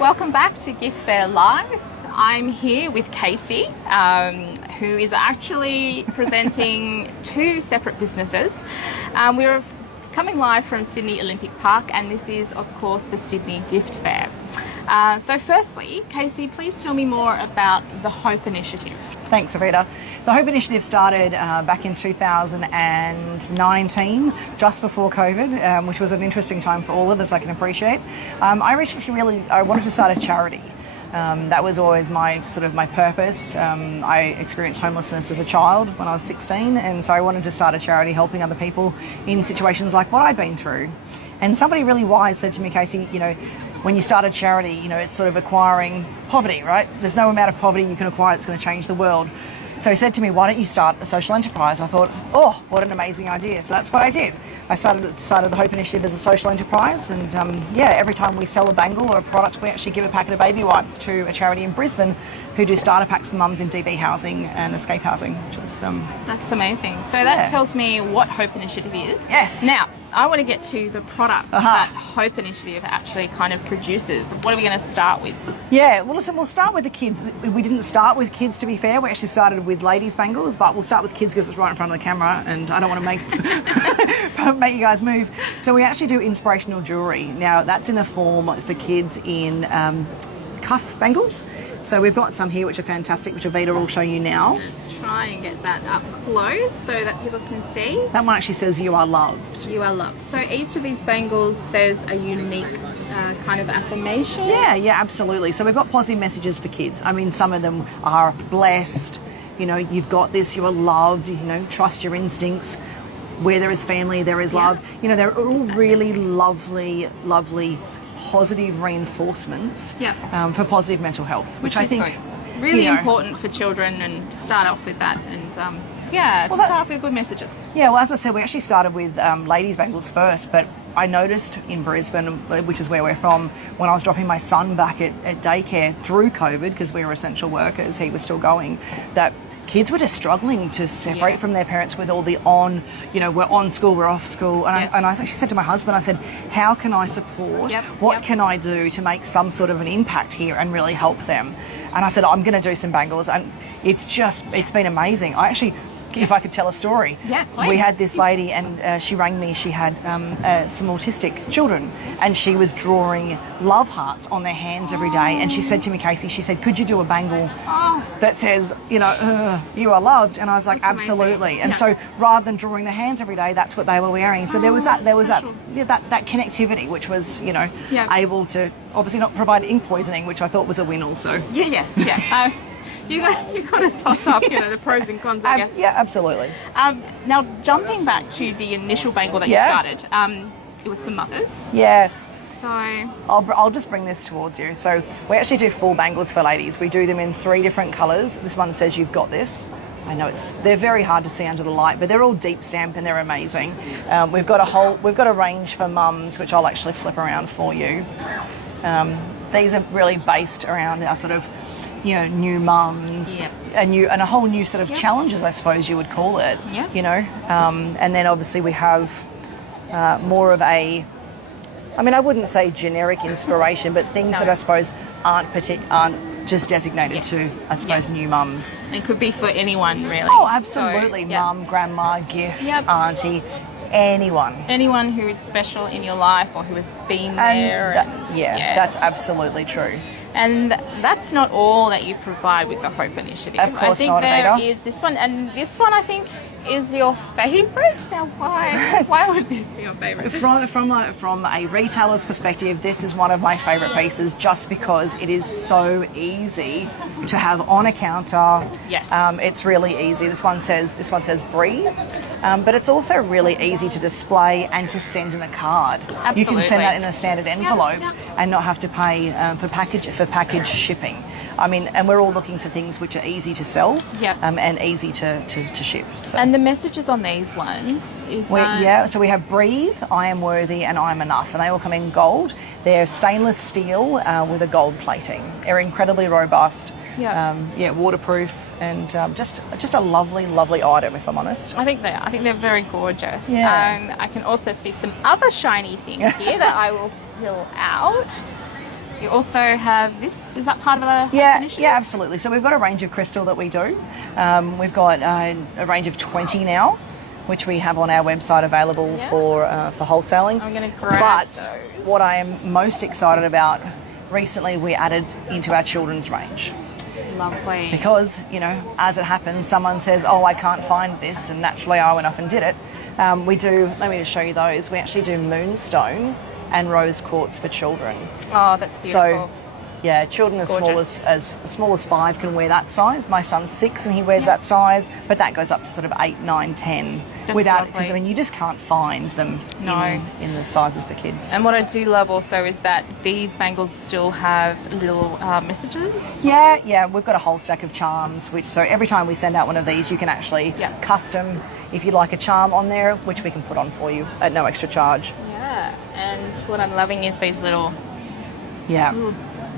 Welcome back to Gift Fair Live. I'm here with Casey, who is actually presenting two separate businesses. We're coming live from Sydney Olympic Park, and this is, of course, the Sydney Gift Fair. So firstly, Casey, please tell me more about the Hope Initiative. Thanks, Avita. The Hope Initiative started back in 2019, just before COVID, which was an interesting time for all of us, I can appreciate. I wanted to start a charity. That was always my purpose. I experienced homelessness as a child when I was 16, and so I wanted to start a charity helping other people in situations like what I'd been through. And somebody really wise said to me, Casey, when you start a charity, it's sort of acquiring poverty, right? There's no amount of poverty you can acquire that's going to change the world. So he said to me, why don't you start a social enterprise? I thought, oh, what an amazing idea. So that's what I did. I started the Hope Initiative as a social enterprise, and every time we sell a bangle or a product, we actually give a packet of baby wipes to a charity in Brisbane who do starter packs for mums in DV housing and escape housing, which is... That's amazing. So that tells me what Hope Initiative is. Yes. Now, I want to get to the product that Hope Initiative actually kind of produces. What are we going to start with? Yeah, well, listen, we'll start with the kids. We didn't start with kids, to be fair. We actually started with ladies' bangles, but we'll start with kids because it's right in front of the camera and I don't want to make you guys move. So we actually do inspirational jewellery. Now, that's in a form for kids in cuff bangles. So we've got some here which are fantastic, which Avita will show you now. Try and get that up close so that people can see. That one actually says "You are loved." You are loved. So each of these bangles says a unique kind of affirmation. Yeah, absolutely. So we've got positive messages for kids. I mean, some of them are blessed. You've got this. You are loved. Trust your instincts. Where there is family, there is love. They're all really lovely, positive reinforcements for positive mental health, which I think really important for children, and to start off with that, and start off with good messages. Yeah, well, as I said, we actually started with ladies' bangles first, but I noticed in Brisbane, which is where we're from, when I was dropping my son back at daycare through COVID, because we were essential workers, he was still going, that kids were just struggling to separate from their parents with all the we're on school, we're off school. And I actually said to my husband, I said, how can I support? What can I do to make some sort of an impact here and really help them? And I said, I'm going to do some bangles. And it's been amazing. If I could tell a story. Yeah, please. We had this lady and she rang me. She had some autistic children and she was drawing love hearts on their hands every day. And she said to me, Casey, she said, could you do a bangle that says, you are loved? And I was like, absolutely. And so rather than drawing their hands every day, that's what they were wearing. So there was that connectivity, which was, able to obviously not provide ink poisoning, which I thought was a win also. Yeah. You got to toss up, the pros and cons, I guess. Yeah, absolutely. Now, jumping back to the initial bangle that you started, it was for mothers. Yeah. So I'll just bring this towards you. So we actually do full bangles for ladies. We do them in 3 different colours. This one says "You've got this." I know they're very hard to see under the light, but they're all deep stamp and they're amazing. We've got a range for mums, which I'll actually flip around for you. These are really based around our sort of new mums, and a whole new set of challenges, I suppose you would call it. And then obviously we have more of I wouldn't say generic inspiration, but things that I suppose aren't just designated to, I suppose, new mums. It could be for anyone, really. Oh, absolutely. So, mum, grandma, gift, auntie, anyone. Anyone who is special in your life or who has been there. That's absolutely true. And that's not all that you provide with the Hope Initiative. Of course not, there is this one, and this one I think is your favourite. Now, why would this be your favourite? From a retailer's perspective, this is one of my favourite pieces, just because it is so easy to have on a counter. Yes. It's really easy. This one says "Breathe," but it's also really easy to display and to send in a card. Absolutely. You can send that in a standard envelope and not have to pay for package shipping. And we're all looking for things which are easy to sell and easy to ship. So. And the messages on these ones is so we have "Breathe," "I am worthy," and "I'm enough," and they all come in gold. They're stainless steel with a gold plating. They're incredibly robust. Waterproof, and just a lovely item, if I'm honest. I think they're very gorgeous. Yeah. I can also see some other shiny things here that I will peel out. You also have this. Is that part of the Yeah, initiative? yeah, absolutely. So we've got a range of crystal that we do. We've got a range of 20 now, which we have on our website available for wholesaling. I'm going to grab But those. what I am most excited about, recently we added into our children's range. Lovely. Because, you know, as it happens, someone says, oh, I can't find this, and naturally I went off and did it. We do, let me just show you those, we actually do moonstone and rose quartz for children. Oh, that's beautiful. So, yeah, children as small as 5 can wear that size. My son's 6 and he wears that size, but that goes up to sort of 8, 9, 10 That's without, lovely. because I mean, you just can't find them in the sizes for kids. And what I do love also is that these bangles still have little messages. Yeah, we've got a whole stack of charms, which so every time we send out one of these, you can actually custom, if you'd like a charm on there, which we can put on for you at no extra charge. Yeah, and what I'm loving is these little Yeah.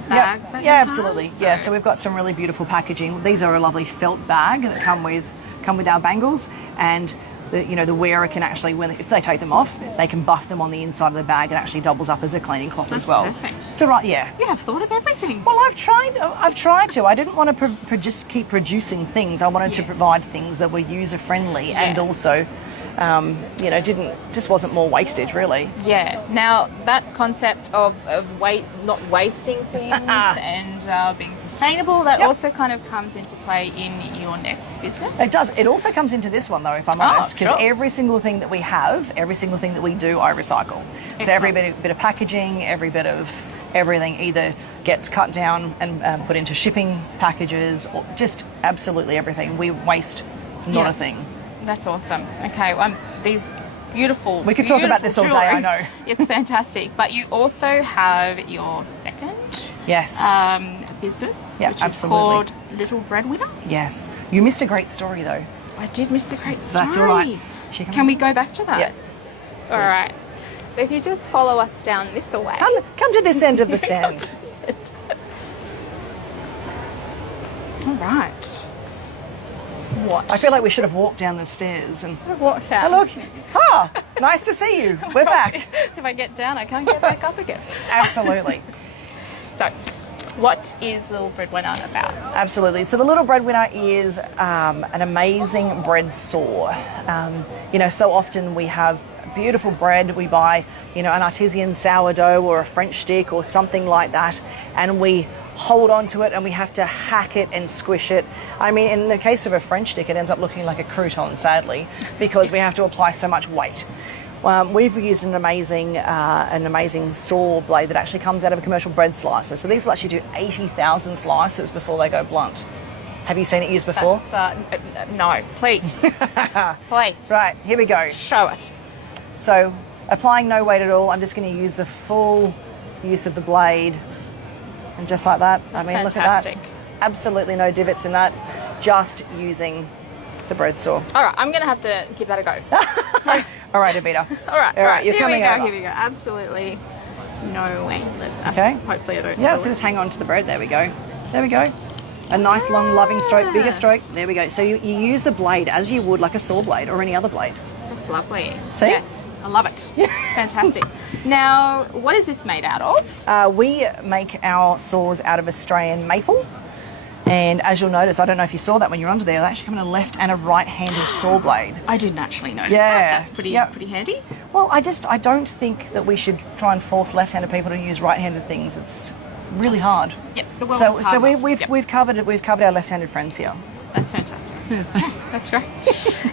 bags. that you Yeah, have, absolutely. so- Yeah, so we've got some really beautiful packaging. These are a lovely felt bag that come with our bangles, and the wearer can actually, if they take them off, they can buff them on the inside of the bag. It actually doubles up as a cleaning cloth That's as well. perfect. So yeah. You have thought of everything. Well, I've tried to. I didn't want to just keep producing things. I wanted to provide things that were user friendly and also, just wasn't more wastage really. Yeah. Now that concept of not wasting things and being sustainable, that also kind of comes into play in your next business. It does. It also comes into this one though, if I'm honest, because sure. every single thing that we have, every single thing that we do, I recycle. So every bit of packaging, every bit of everything either gets cut down and put into shipping packages, or just absolutely everything. We waste not a thing. That's awesome. Okay, these beautiful. We could talk about this all day, I know. It's fantastic. But you also have your second business, which is called Little Breadwinner. Yes. You missed a great story though. I did miss a great story. That's all right. Can we go back to that? Yeah. All right. So if you just follow us down this way. Come to this end of the stand. All right. What? I feel like we should have walked down the stairs and walked out. Oh, look. Nice to see you. We're back. If I get down, I can't get back up again. Absolutely. So, what is Little Breadwinner about? Absolutely. So the Little Breadwinner is an amazing bread saw. So often we have beautiful bread. We buy, an artisan sourdough or a French stick or something like that, and we hold on to it and we have to hack it and squish it. I mean, in the case of a French stick, it ends up looking like a crouton, sadly, because we have to apply so much weight. We've used an amazing saw blade that actually comes out of a commercial bread slicer. So these will actually do 80,000 slices before they go blunt. Have you seen it used before? No, please. Please. Right, here we go. Show it. So applying no weight at all, I'm just going to use the full use of the blade. And just like that, That's look fantastic. at that. Absolutely no divots in that, just using the bread saw. All right, I'm going to have to give that a go. All right, Avita. All right, you're coming over. Here we go. Absolutely no way. Okay. Hopefully I don't. Yeah, so just hang on to the bread. There we go. There we go. A nice long loving stroke, bigger stroke. There we go. So you use the blade as you would like a saw blade or any other blade. That's lovely. See? Yes. I love it. It's fantastic. Now, what is this made out of? We make our saws out of Australian maple. And as you'll notice, I don't know if you saw that when you're under there, they actually come in a left and a right-handed saw blade. I didn't actually notice that. That's pretty handy. Well, I don't think that we should try and force left-handed people to use right-handed things. It's really hard. Yep. So we've covered it. We've covered our left-handed friends here. That's fantastic. That's great.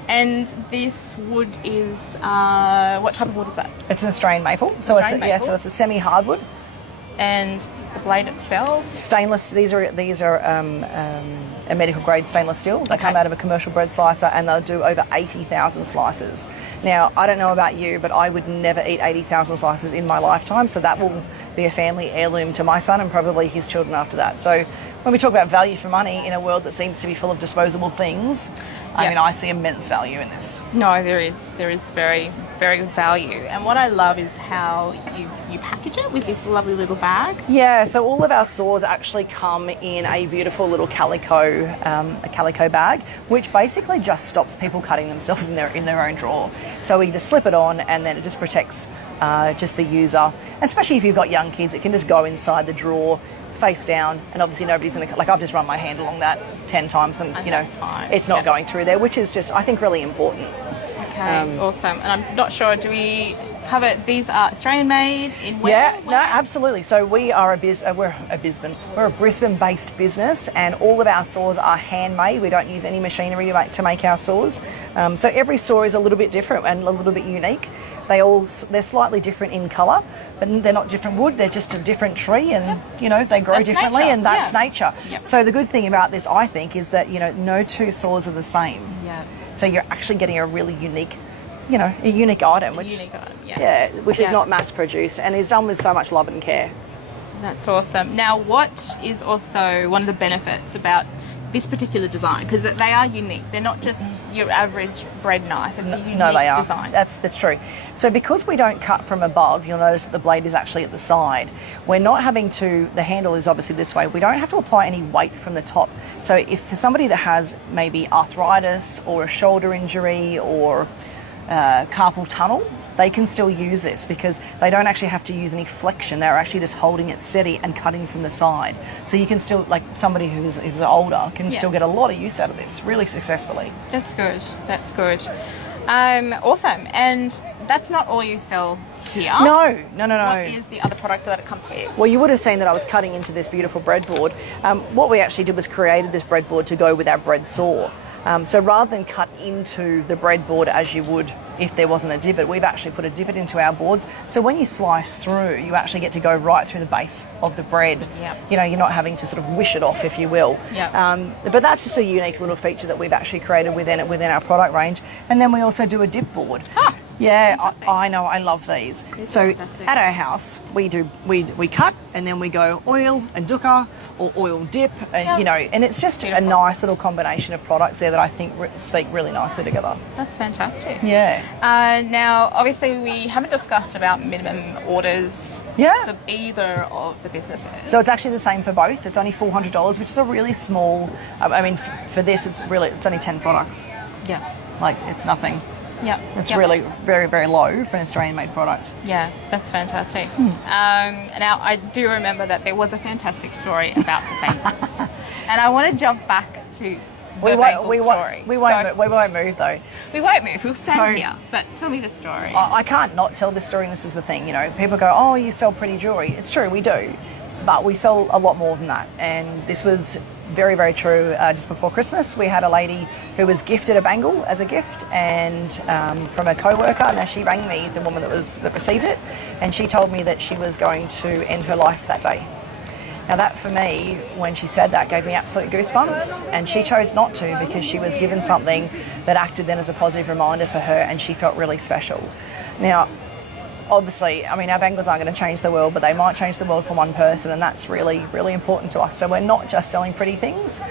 And this wood is what type of wood is that? It's an Australian maple. So it's a semi-hardwood. And the blade itself? Stainless. These are a medical grade stainless steel. They come out of a commercial bread slicer, and they'll do over 80,000 slices. Now, I don't know about you, but I would never eat 80,000 slices in my lifetime. So that will be a family heirloom to my son and probably his children after that. So when we talk about value for money in a world that seems to be full of disposable things, I see immense value in this. No, there is very, very value. And what I love is how you package it with this lovely little bag. Yeah, so all of our saws actually come in a beautiful little calico bag, which basically just stops people cutting themselves in their own drawer. So we just slip it on, and then it just protects just the user. And especially if you've got young kids, it can just go inside the drawer, face down, and obviously nobody's going to, like I've just run my hand along that 10 times and you know, it's not going through there, which is just, I think, really important. Okay, awesome. And I'm not sure, do we cover, these are Australian made in where? Yeah, no, absolutely. So we are we're a Brisbane-based business, and all of our saws are handmade. We don't use any machinery to make our saws. So every saw is a little bit different and a little bit unique. They're slightly different in colour, but they're not different wood. They're just a different tree, and you know, they grow differently, nature. and that's nature. Yep. So the good thing about this, I think, is that you know, no two saws are the same. Yeah. So you're actually getting a really unique, you know, a unique item, which is not mass produced and is done with so much love and care. That's awesome. Now, what is also one of the benefits about this particular design? Because they are unique. They're not just your average bread knife. It's a unique design. That's true. So because we don't cut from above, you'll notice that the blade is actually at the side. We're not having to, the handle is obviously this way. We don't have to apply any weight from the top. So if for somebody that has maybe arthritis or a shoulder injury or carpal tunnel, they can still use this because they don't actually have to use any flexion. They're actually just holding it steady and cutting from the side. So you can still, like somebody who's older can still get a lot of use out of this really successfully. That's good. That's good. Awesome. And that's not all you sell here. No. What is the other product that it comes with? Well, you would have seen that I was cutting into this beautiful breadboard. What we actually did was created this breadboard to go with our bread saw. So rather than cut into the breadboard as you would if there wasn't a divot, we've actually put a divot into our boards. So when you slice through, you actually get to go right through the base of the bread. Yep. You know, you're not having to sort of wish it off, if you will. Yep. But that's just a unique little feature that we've actually created within our product range. And then we also do a dip board. Ah, yeah, I know, I love these. So fantastic. at our house, we cut and then we go oil and dukkha or oil dip, and you know, and it's just a nice little combination of products there that I think speak really nicely together. That's fantastic. Yeah. Now, obviously, we haven't discussed about minimum orders for either of the businesses. So it's actually the same for both. It's only $400, which is a really small. I mean, for this, it's only 10 products. Yeah. Like it's nothing. Yeah. It's really very, very low for an Australian-made product. Yeah, that's fantastic. Now, I do remember that there was a fantastic story about the bangles. And I want to jump back to the bangle story. We won't move, though. We won't move. We'll stand here. But tell me the story. I can't not tell this story, and this is the thing. You know, people go, oh, you sell pretty jewellery. It's true, we do. But we sell a lot more than that. And this was very, very true. Just before Christmas, we had a lady who was gifted a bangle as a gift, and from a co-worker. Now she rang me, the woman that received it, and she told me that she was going to end her life that day. Now that for me, when she said that, gave me absolute goosebumps, and she chose not to because she was given something that acted then as a positive reminder for her, and she felt really special. Now, obviously, I mean, our bangles aren't going to change the world, but they might change the world for one person, and that's really, really important to us. So we're not just selling pretty things,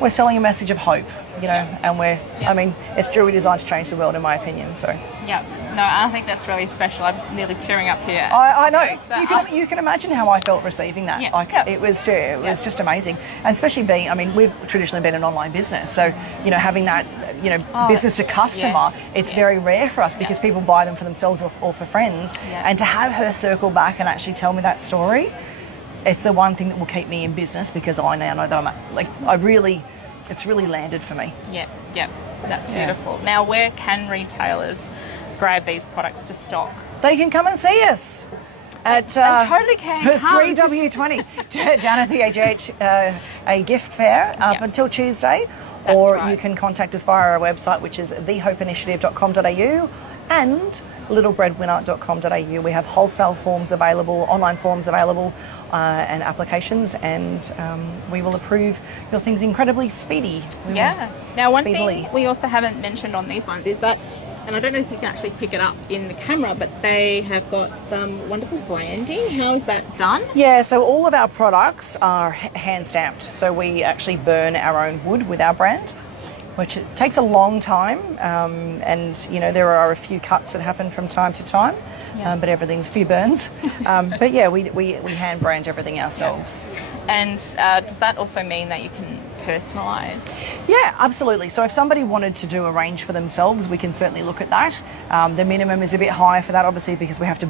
we're selling a message of hope, you know, and I mean, it's jewellery designed to change the world, in my opinion, so. Yeah, no, I think that's really special. I'm nearly tearing up here. I know. You can imagine how I felt receiving that. Yeah. It was just amazing. And especially we've traditionally been an online business, so, you know, having that, you know, business to customer, it's very rare for us because people buy them for themselves or for friends. Yeah. And to have her circle back and actually tell me that story, it's the one thing that will keep me in business, because I now know that it's really landed for me. Yeah, that's beautiful. Now, where can retailers grab these products to stock? They can come and see us at they totally can. 3W20 down at the AGH, a gift fair up until Tuesday. Or you can contact us via our website, which is thehopeinitiative.com.au and littlebreadwinner.com.au. We have wholesale forms available, online forms available, and applications, and we will approve your things incredibly speedy. Now, one thing we also haven't mentioned on these ones is that, and I don't know if you can actually pick it up in the camera, but they have got some wonderful branding. How is that done? Yeah, so all of our products are hand stamped. So we actually burn our own wood with our brand, which takes a long time, and you know, there are a few cuts that happen from time to time, but everything's a few burns. But yeah, we hand brand everything ourselves. And does that also mean that you can personalised? Yeah, absolutely. So if somebody wanted to do a range for themselves, we can certainly look at that. The minimum is a bit higher for that, obviously, because we have to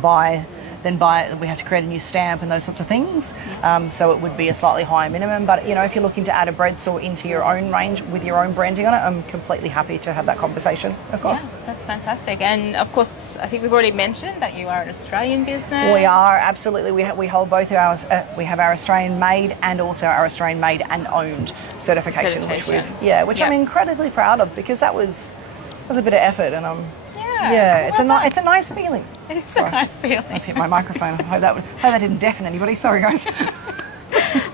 we have to create a new stamp and those sorts of things. So it would be a slightly higher minimum. But, you know, if you're looking to add a bread saw into your own range with your own branding on it, I'm completely happy to have that conversation, of course. Yeah, that's fantastic. And of course, I think we've already mentioned that you are an Australian business. We are, absolutely. We hold both of ours. We have our Australian made and also our Australian made and owned certification, which I'm incredibly proud of, because that was a bit of effort, and it's a nice feeling. It is a nice feeling. Let's hit my microphone. I hope that didn't deafen anybody. Sorry, guys.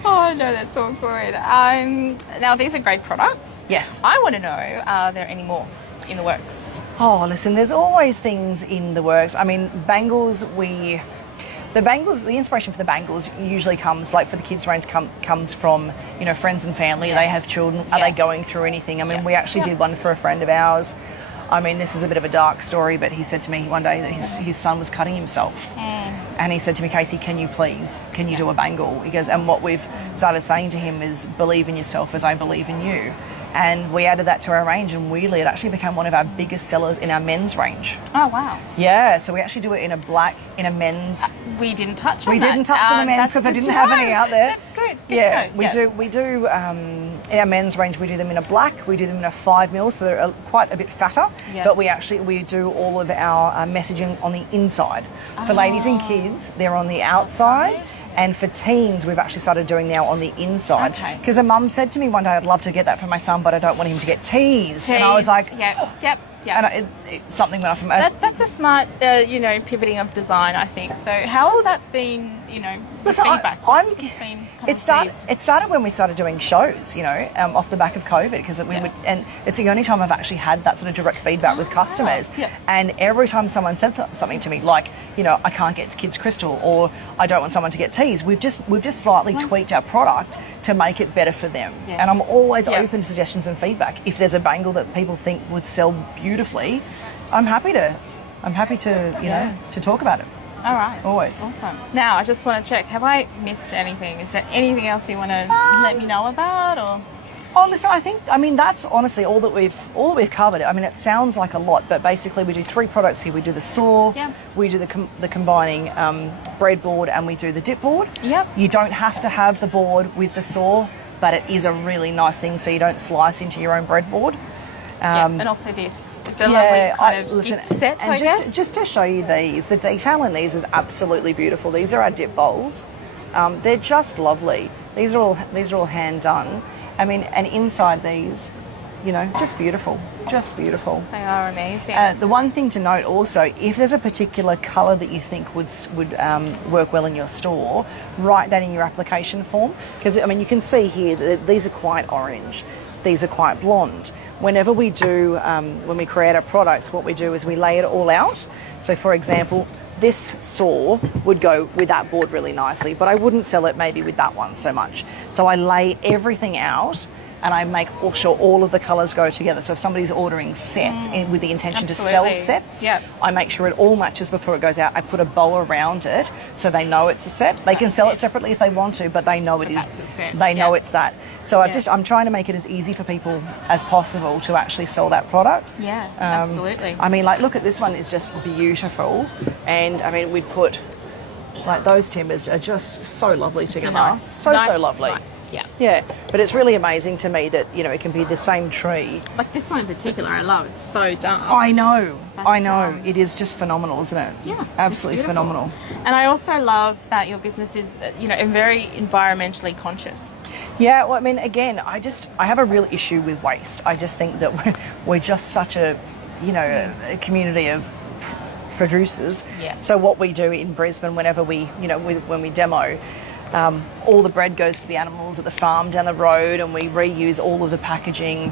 Oh no, that's all good. Now these are great products. Yes. I want to know, are there any more in the works? Oh, listen, there's always things in the works. I mean, bangles, the inspiration for the bangles usually comes, like for the kids range, comes from, you know, friends and family. Yes. They have children. Are they going through anything? I mean, we actually did one for a friend of ours. I mean, this is a bit of a dark story, but he said to me one day that his son was cutting himself. And he said to me, Casey, can you do a bangle? He goes, and what we've started saying to him is, believe in yourself as I believe in you. And we added that to our range, and weirdly, it actually became one of our biggest sellers in our men's range. Oh, wow. Yeah, so we actually do it in a men's. We didn't touch on that. We didn't touch on the men's because I didn't have any out there. That's good. We do in our men's range, we do them in a black, we do them in a 5 mil, so they're quite a bit fatter. Yeah. But we do all of our messaging on the inside. For ladies and kids, they're on the outside. And for teens, we've actually started doing now on the inside. Because a mum said to me one day, I'd love to get that for my son, but I don't want him to get teased. And I was like, Yep. And something went off from that's a smart, pivoting of design, I think. So how has that been, the feedback? It started when we started doing shows, off the back of COVID, because and it's the only time I've actually had that sort of direct feedback with customers. Yeah. And every time someone said something to me, like, I can't get kids crystal, or I don't want someone to get teased, we've just slightly tweaked our product to make it better for them. Yes. And I'm always open to suggestions and feedback. If there's a bangle that people think would sell beautifully, I'm happy to to talk about it. All right. Always. Awesome. Now, I just want to check, have I missed anything? Is there anything else you want to let me know about, or? Oh, listen, that's honestly all that we've covered. I mean, it sounds like a lot, but basically we do 3 products here. We do the saw, we do the combining breadboard, and we do the dip board. Yep. You don't have to have the board with the saw, but it is a really nice thing so you don't slice into your own breadboard. And also this. It's a lovely kind of gift set, and I guess. Just to show you these, the detail in these is absolutely beautiful. These are our dip bowls. They're just lovely. These are all hand done. I mean, and inside these, just beautiful. Just beautiful. They are amazing. The one thing to note also, if there's a particular colour that you think would work well in your store, write that in your application form. Because, you can see here that these are quite orange. These are quite blonde. Whenever we do, when we create our products, what we do is we lay it all out. So, for example, this saw would go with that board really nicely, but I wouldn't sell it maybe with that one so much. So I lay everything out, and I make sure all of the colours go together. So if somebody's ordering sets with the intention to sell sets, I make sure it all matches before it goes out. I put a bow around it so they know it's a set. They can sell it separately if they want to, but they know it is. They know it's that. So I'm trying to make it as easy for people as possible to actually sell that product. Yeah, absolutely. Look at this one, is just beautiful, and we'd put. Like, those timbers are just so lovely together. So lovely. Nice. Yeah. But it's really amazing to me that, it can be the same tree. Like this one in particular, I love. It's so dark. I know. It is just phenomenal, isn't it? Yeah. Absolutely phenomenal. And I also love that your business is, very environmentally conscious. Yeah, well, again, I have a real issue with waste. I just think that we're just such a community of producers. Yeah. So what we do in Brisbane, whenever when we demo, all the bread goes to the animals at the farm down the road, and we reuse all of the packaging.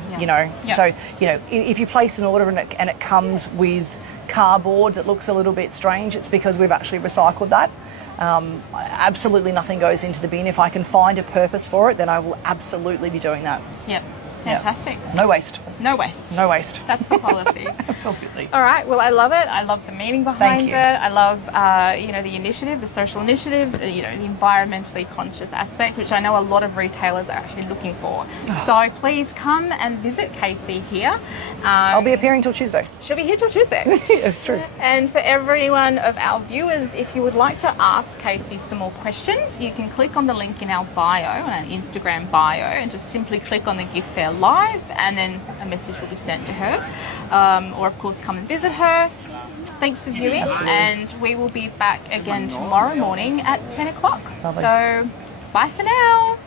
So if you place an order and it comes with cardboard that looks a little bit strange, it's because we've actually recycled that. Absolutely nothing goes into the bin. If I can find a purpose for it, then I will absolutely be doing that. Yep. Fantastic. No waste. No waste. No waste. That's the policy. Absolutely. All right. Well, I love it. I love the meaning behind Thank it. you. I love, the initiative, the social initiative, the environmentally conscious aspect, which I know a lot of retailers are actually looking for. So please come and visit Casey here. I'll be appearing till Tuesday. She'll be here till Tuesday. It's true. And for every one of our viewers, if you would like to ask Casey some more questions, you can click on the link in our bio, on our Instagram bio, and just simply click on the Gift Fair Live, and then a message will be sent to her. Or of course, come and visit her. Thanks for viewing, and we will be back again tomorrow morning at 10 o'clock. Lovely. So bye for now.